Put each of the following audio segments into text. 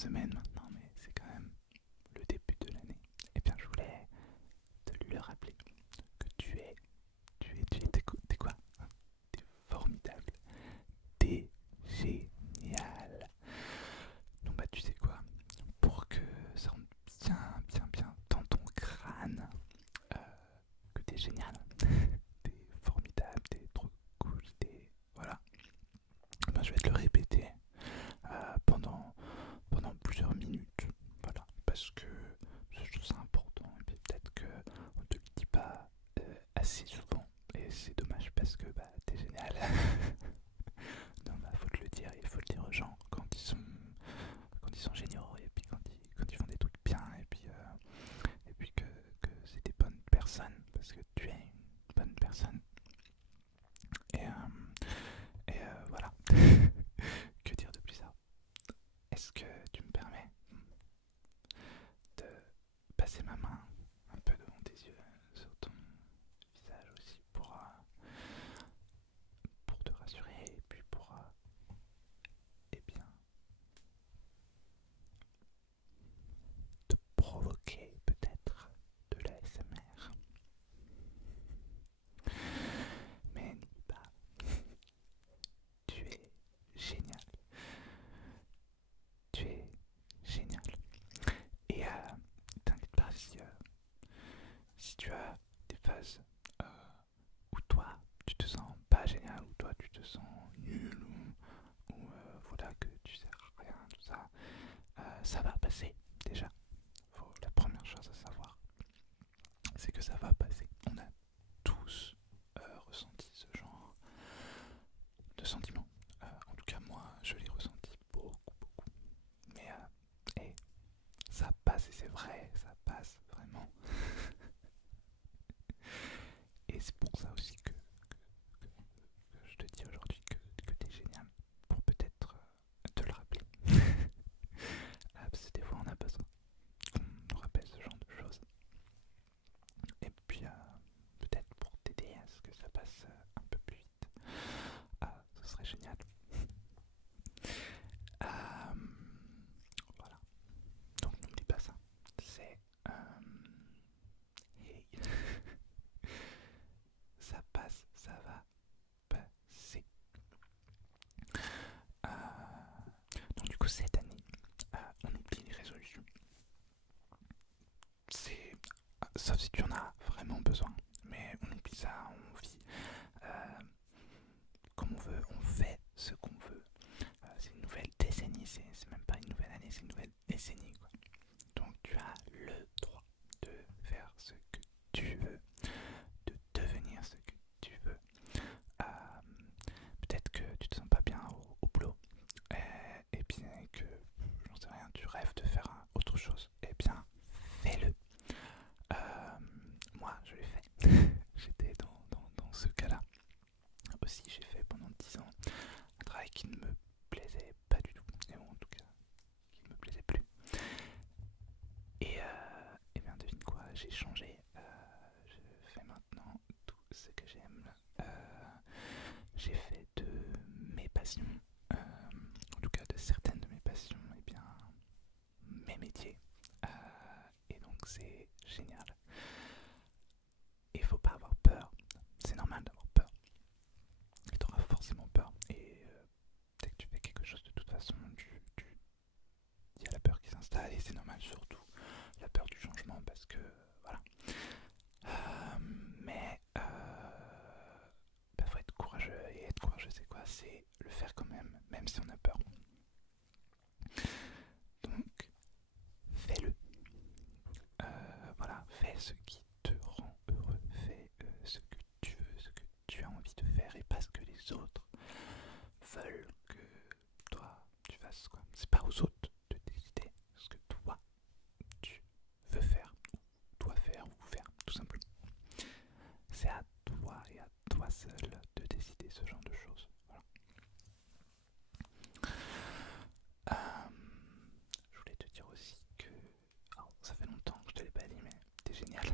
semaines maintenant, mais c'est quand même le début de l'année. Et bien je voulais te le rappeler que t'es quoi? T'es formidable, t'es génial. Donc bah tu sais quoi, pour que ça rentre bien dans ton crâne, euh, que t'es génial, t'es formidable, t'es trop cool, t'es... Voilà. Ben, je vais te le répéter pendant plusieurs minutes, voilà, parce que je trouve ça important, et puis peut-être qu'on te le dit pas assez souvent, et c'est dommage parce que bah, t'es génial. Non, bah, faut te le dire, il faut le dire aux gens quand ils sont géniaux, et puis quand ils font des trucs bien, et puis que c'est des bonnes personnes, parce que tu es une bonne personne. Et, voilà. Que dire de plus ça? Est-ce que tu me permets de passer ma main un peu devant tes yeux, sur ton visage aussi, pour te rassurer, et puis pour, eh bien, te provoquer peut-être de la l'ASMR. Mais n'oublie pas, tu es génial. Tu es génial. Et t'inquiète pas si tu as des phases où toi tu te sens pas génial, où toi tu te sens nul, ou voilà que tu sers à rien, tout ça, ça va passer déjà. La première chose à savoir, c'est que ça va passer. On a tous ressenti ce genre de sentiment. En tout cas, moi, je l'ai ressenti beaucoup. Mais et ça passe, et c'est vrai, ça passe vraiment. Et c'est pour ça aussi que je te dis aujourd'hui que t'es génial, pour peut-être te le rappeler. Parce que des fois, on a besoin qu'on nous rappelle ce genre de choses. Et puis, peut-être pour t'aider à ce que ça passe un peu plus vite. Ce serait génial. Voilà. Donc n'oublie pas ça. C'est hey. Ça passe, ça va passer. Donc du coup cette année, on oublie les résolutions. C'est sauf si tu en as vraiment besoin. Mais on oublie ça, on vit comme on veut, on fait ce qu'on veut. C'est une nouvelle décennie, c'est même pas une nouvelle année, c'est une nouvelle décennie quoi. Donc tu as le droit de faire ce que tu veux, de devenir ce que tu veux. Peut-être que tu te sens pas bien au boulot, et bien que, j'en sais rien, tu rêves de faire autre chose, et bien fais-le. Moi je l'ai fait, j'étais dans ce cas-là. Aussi j'ai fait pendant 10 ans un travail qui ne me plaisait pas du tout, et en tout cas qui ne me plaisait plus. Et bien devine quoi, j'ai changé, je fais maintenant tout ce que j'aime. J'ai fait de mes passions, en tout cas de certaines de mes passions, et bien mes métiers. Et donc c'est génial. Il faut pas avoir peur, c'est normal d'avoir peur. Et tu auras forcément peur. Et dès que tu fais quelque chose de toute façon, il y a la peur qui s'installe, et c'est normal, surtout la peur du changement, parce que voilà. Mais bah, faut être courageux, et être courageux c'est quoi? C'est le faire quand même, même si on a peur. Donc fais-le. Voilà, fais ce qui te rend heureux, fais ce que tu veux, ce que tu as envie de faire, et pas ce que les autres veulent que toi tu fasses quoi. C'est pas aux autres de décider ce que toi tu veux faire, ou dois faire, ou faire, tout simplement. C'est à toi et à toi seul de décider ce genre de choses. Voilà. Je voulais te dire aussi que, alors, ça fait longtemps que je te l'ai pas dit, mais t'es génial.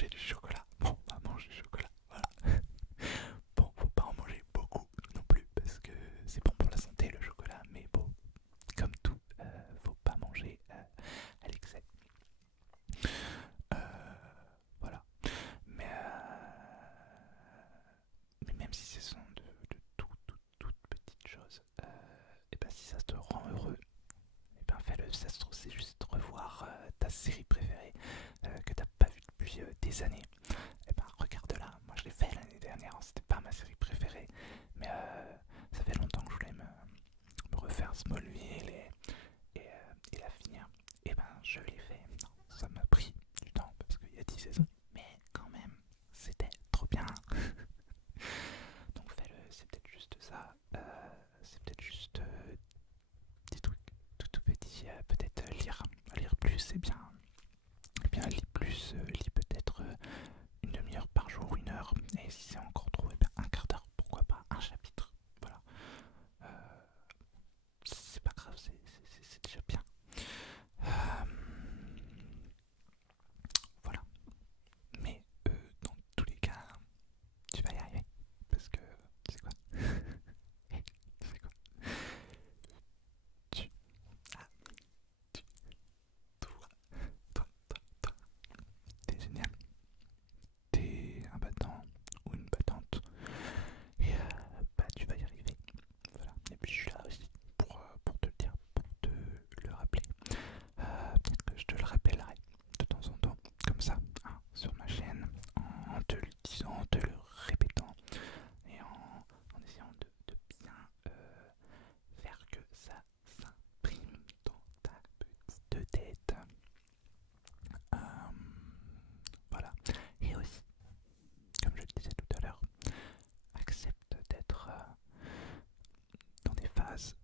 manger du chocolat. Bon, on va manger du chocolat, voilà. Bon, faut pas en manger beaucoup non plus parce que c'est bon pour la santé le chocolat, mais bon, comme tout, faut pas manger à l'excès. Voilà. Mais même si ce sont de toutes petites choses, et ben si ça te rend heureux, et ben fais-le. Ça se trouve c'est juste revoir ta série préférée que t'as pas vue depuis des années. Et ben regarde-la. Moi je l'ai fait l'année dernière, c'était pas ma série préférée, mais ça fait longtemps que je voulais me refaire Smallville et la finir. Et ben je l'ai fait. Ça m'a pris du temps parce qu'il y a 10 saisons, mais quand même c'était trop bien. Donc fais-le, c'est peut-être juste ça, c'est peut-être juste des trucs tout petits, peut-être lire plus, c'est bien. Et bien lis plus, lis peut-être une demi-heure par jour, une heure, et si c'est encore trop, et bien un quart d'heure, pourquoi pas un chapitre, voilà. C'est pas grave, c'est déjà bien. Voilà, mais dans tous les cas, tu vas y arriver, parce que, tu sais quoi, tu sais quoi, tu, ah, tu, toi, t'es génial, t'es un battant ou une battante, et bah tu vas y arriver, voilà, et puis je suis là aussi pour te le dire, pour te le rappeler, peut-être que je te le rappellerai de temps en temps, comme ça, hein, sur ma chaîne, en te le disant, en te le répétant, et en essayant de bien faire que ça s'imprime dans ta petite tête. Euh, voilà. Et aussi, comme je le disais tout à l'heure, accepte d'être dans des phases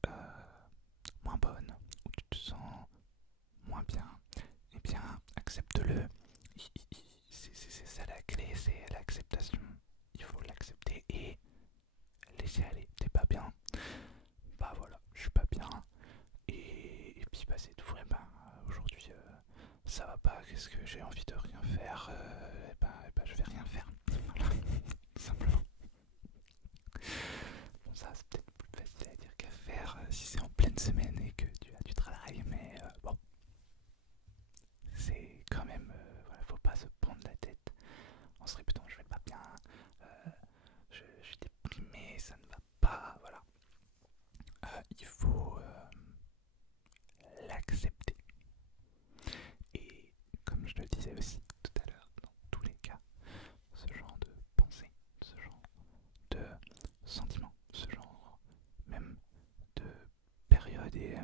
moins bonnes, où tu te sens moins bien. Eh bien, accepte-le. C'est ça la clé, c'est l'acceptation. Il faut l'accepter et laisser aller. T'es pas bien, bah voilà, je suis pas bien. Et puis bah c'est tout. Et ben aujourd'hui ça va pas. Qu'est-ce que j'ai envie de rien faire, et ben je vais rien faire. Voilà, tout simplement. Bon ça c'est peut-être plus facile à dire qu'à faire si c'est en pleine semaine et que tu as du travail, mais bon, c'est quand même, voilà, faut pas se prendre la tête en se répétant je vais pas bien, je suis déprimé, ça ne va pas, voilà. Il faut l'accepter. Et comme je le disais aussi tout à l'heure, dans tous les cas, ce genre de pensée, ce genre de sentiment, ce genre même de période, et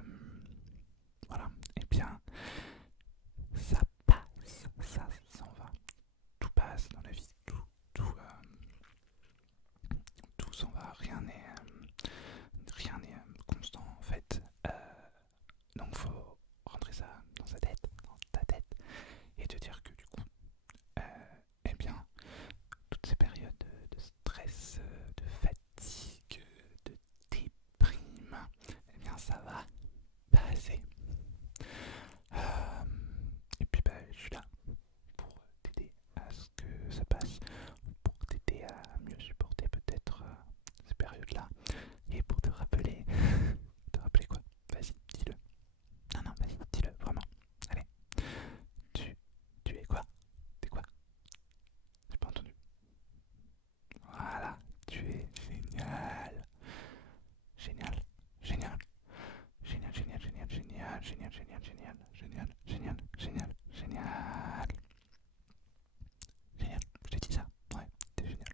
voilà, et bien ça passe, ça s'en va, tout passe dans la vie, tout s'en va, rien n'est constant en fait. Donc faut rentrer ça dans sa tête, dans ta tête, et te dire que du coup, eh bien, toutes ces périodes de stress, de fatigue, de déprime, eh bien ça va passer. Et puis bah, je suis là pour t'aider à ce que ça passe, pour t'aider à mieux supporter peut-être ces périodes-là, et pour te rappeler, te rappeler quoi? Vas-y, dis-le. Non, non, vas-y, dis-le, vraiment. Allez. Tu es quoi? T'es quoi? J'ai pas entendu. Voilà, tu es génial. Génial, génial. Génial, génial, génial, génial, génial, génial, génial, génial, génial, génial, génial. Génial, je t'ai dit ça. Ouais, t'es génial.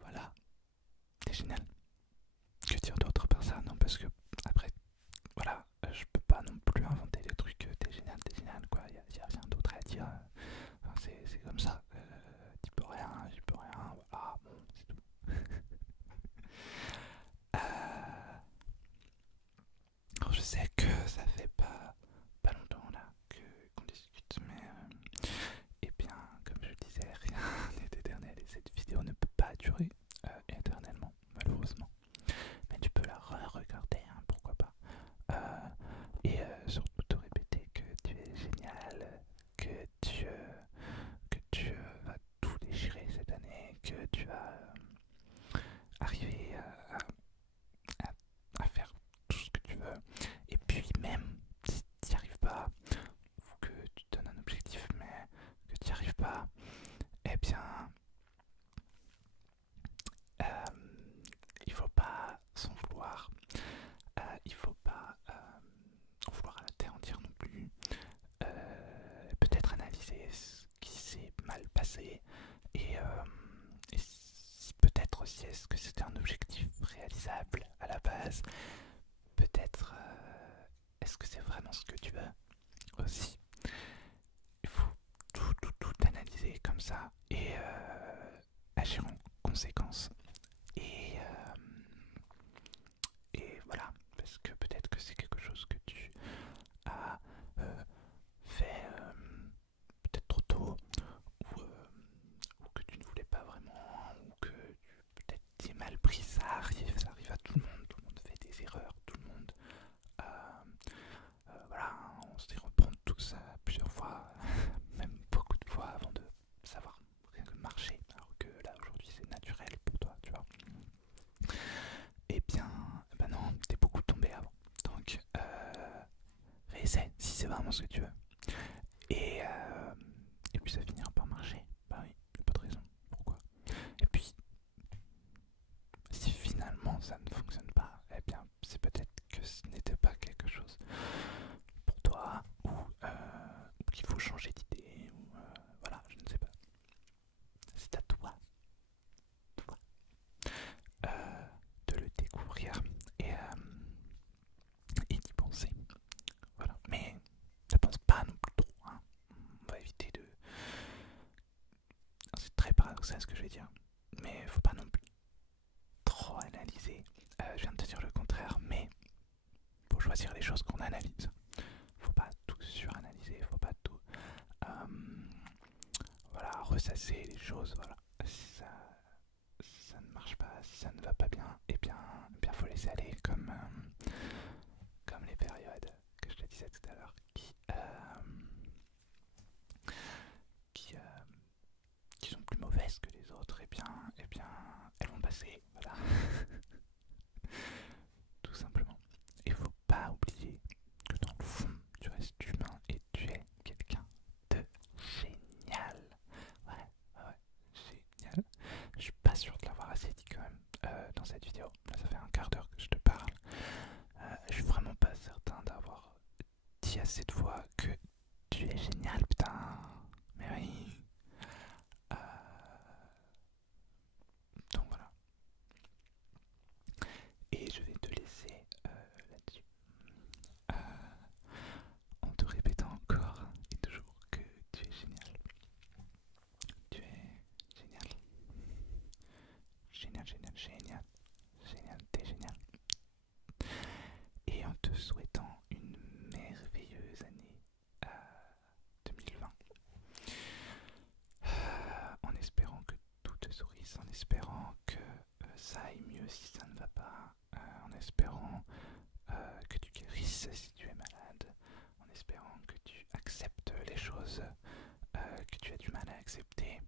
Voilà, t'es génial. Que dire d'autre par ça? Non, parce que après, voilà, je peux pas non plus inventer des trucs. T'es génial, quoi. Y a rien d'autre à dire. Enfin, c'est comme ça. Tu peux rien, j'y peux rien. Voilà, bon, c'est tout. Alors, je sais que ça fait pas longtemps là qu'on discute, mais eh bien, comme je disais, rien n'est éternel et cette vidéo ne peut pas durer éternellement, malheureusement. Mais tu peux la réalisable à la base. Peut-être, est-ce que c'est vraiment ce que tu veux aussi? Il faut tout analyser comme ça et agir en conséquence. Et, euh, et voilà, parce que peut-être que c'est quelque chose que tu as fait peut-être trop tôt, ou que tu ne voulais pas vraiment, ou que peut-être t'es mal pris. Ça arrive à tout le monde fait des erreurs, tout le monde. Voilà, on se reprend tout ça plusieurs fois, même beaucoup de fois avant de savoir rien que marcher, alors que là aujourd'hui c'est naturel pour toi, tu vois. Eh bien, bah non, t'es beaucoup tombé avant. Donc, réessaie si c'est vraiment ce que tu veux. Et, euh, et puis ça finira par marcher. Bah oui, y'a pas de raison. Pourquoi? Et puis, si finalement ça ne fonctionne pas, eh bien, c'est peut-être que ce n'était pas quelque chose pour toi, ou qu'il faut changer d'idée, ou voilà, je ne sais pas. C'est à toi, toi, de le découvrir et d'y penser. Voilà. Mais ne pense pas non plus trop, hein. On va éviter de... C'est très paradoxal ce que je vais dire, mais il faut pas non plus trop analyser. Je viens de te dire le contraire, mais faut choisir les choses qu'on analyse. Faut pas tout suranalyser, faut pas tout voilà, ressasser les choses. Voilà. Si ça ne marche pas, si ça ne va pas bien, eh bien faut laisser aller comme les périodes que je te disais tout à l'heure qui, qui sont plus mauvaises que les autres, eh bien elles vont passer, voilà. Tout simplement. Il faut pas oublier que dans le fond, tu restes humain et tu es quelqu'un de génial. Ouais, ouais, génial. Je suis pas sûr de l'avoir assez dit quand même dans cette vidéo. Là, ça fait un quart d'heure que je te parle. Je suis vraiment pas certain d'avoir dit assez de fois que tu es génial, putain. Mais oui. Euh, donc voilà. Et je vais te laisser là-dessus. En te répétant encore et toujours que tu es génial. Tu es génial. Génial, génial, génial. Génial, t'es génial. Et en te souhaitant une merveilleuse année 2020. En espérant que tout te sourisse, en espérant que ça aille mieux si ça ne va pas, en espérant que tu guérisses si tu es malade, en espérant que tu acceptes les choses que tu as du mal à accepter,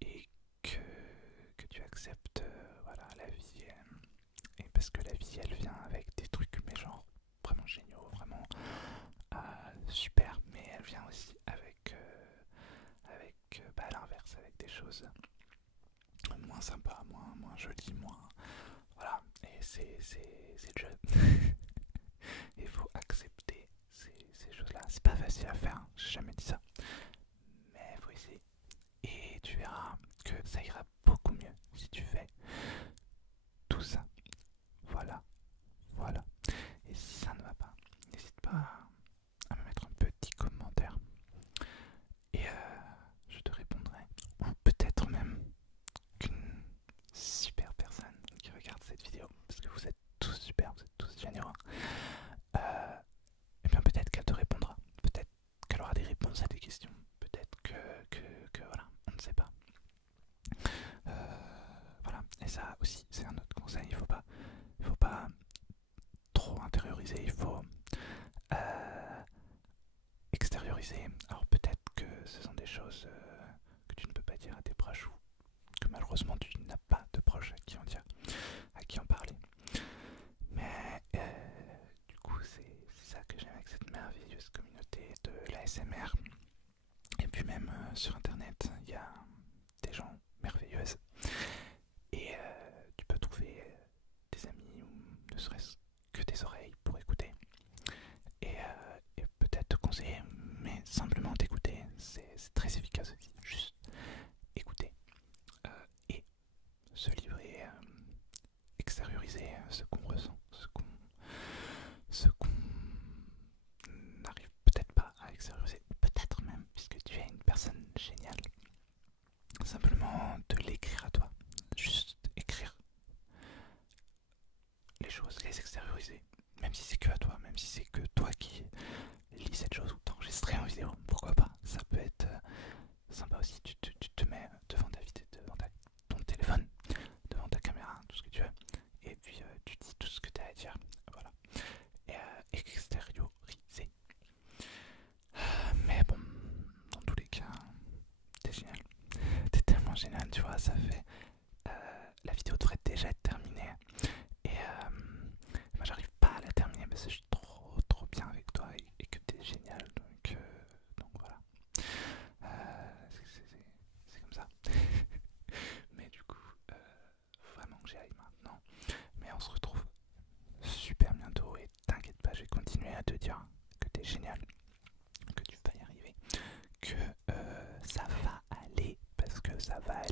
et que tu acceptes voilà, la vie. Et parce que la vie, elle vient avec des trucs, mais genre vraiment géniaux, vraiment super, mais elle vient aussi avec bah, l'inverse, avec des choses moins sympas, moins jolies, moins... Voilà, et c'est le jeu. Il faut accepter ces choses-là. C'est pas facile à faire, hein, j'ai jamais dit ça. Mais il faut essayer. Et tu verras que ça ira beaucoup mieux si tu fais tout ça. Voilà, voilà. Et si ça ne va pas, n'hésite pas à me mettre un petit commentaire. Et je te répondrai. Ou peut-être même qu'une super personne qui regarde cette vidéo, parce que vous êtes tous super, vous êtes tous géniaux, et bien peut-être qu'elle te répondra, peut-être qu'elle aura des réponses à tes questions, peut-être que voilà, on ne sait pas. Voilà, et ça aussi c'est un autre conseil, il faut pas trop intérioriser, il faut extérioriser. Alors peut-être que ce sont des choses que tu ne peux pas dire à tes proches, ou que malheureusement tu n'as pas de proches à qui en dire, à qui en parler. Mais du coup c'est ça que j'aime avec cette merveilleuse communauté de l'ASMR. Et puis même sur internet, il y a des gens merveilleuses. Et tu peux trouver des amis, ou ne serait-ce que des oreilles pour écouter. Et peut-être te conseiller, mais simplement t'écouter, c'est très efficace aussi. Juste écouter et se livrer ça fait. La vidéo devrait déjà être terminée. Et moi j'arrive pas à la terminer parce que je suis trop bien avec toi et que t'es génial. Donc voilà. C'est comme ça. Mais du coup, faut vraiment que j'y aille maintenant. Mais on se retrouve super bientôt et t'inquiète pas, je vais continuer à te dire que t'es génial, que tu vas y arriver, que ça va aller parce que ça va aller.